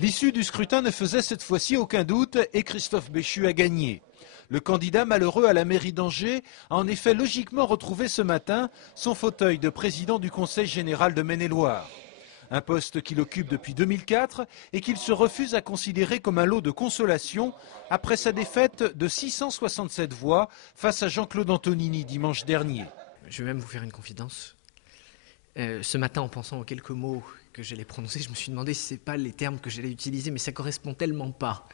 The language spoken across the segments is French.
L'issue du scrutin ne faisait cette fois-ci aucun doute et Christophe Béchu a gagné. Le candidat malheureux à la mairie d'Angers a en effet logiquement retrouvé ce matin son fauteuil de président du Conseil général de Maine-et-Loire. Un poste qu'il occupe depuis 2004 et qu'il se refuse à considérer comme un lot de consolation après sa défaite de 667 voix face à Jean-Claude Antonini dimanche dernier. Je vais même vous faire une confidence. Ce matin, en pensant aux quelques mots que j'allais prononcer, je me suis demandé si ce n'est pas les termes que j'allais utiliser, mais ça ne correspond tellement pas.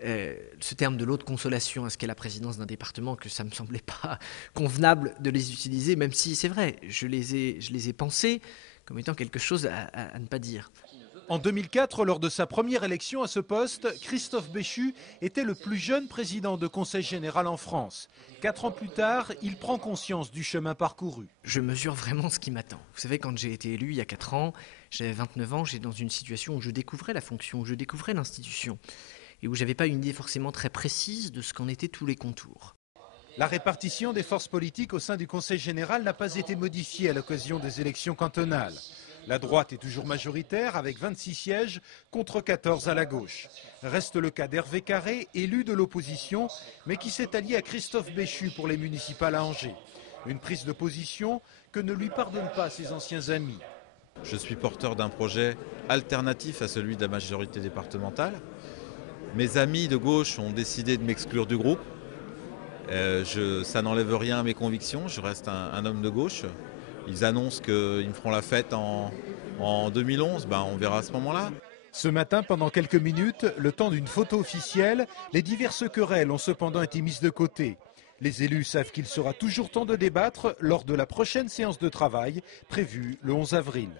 Ce terme de lot de consolation à ce qu'est la présidence d'un département, que ça ne me semblait pas convenable de les utiliser, même si c'est vrai, je les ai pensés comme étant quelque chose à ne pas dire. En 2004, lors de sa première élection à ce poste, Christophe Béchu était le plus jeune président de Conseil général en France. 4 ans plus tard, il prend conscience du chemin parcouru. Je mesure vraiment ce qui m'attend. Vous savez, quand j'ai été élu il y a 4 ans, j'avais 29 ans, j'étais dans une situation où je découvrais la fonction, où je découvrais l'institution et où je n'avais pas une idée forcément très précise de ce qu'en étaient tous les contours. La répartition des forces politiques au sein du Conseil général n'a pas été modifiée à l'occasion des élections cantonales. La droite est toujours majoritaire avec 26 sièges contre 14 à la gauche. Reste le cas d'Hervé Carré, élu de l'opposition, mais qui s'est allié à Christophe Béchu pour les municipales à Angers. Une prise de position que ne lui pardonnent pas ses anciens amis. Je suis porteur d'un projet alternatif à celui de la majorité départementale. Mes amis de gauche ont décidé de m'exclure du groupe. Ça n'enlève rien à mes convictions, je reste un homme de gauche. Ils annoncent qu'ils me feront la fête en 2011, on verra à ce moment-là. Ce matin, pendant quelques minutes, le temps d'une photo officielle, les diverses querelles ont cependant été mises de côté. Les élus savent qu'il sera toujours temps de débattre lors de la prochaine séance de travail prévue le 11 avril.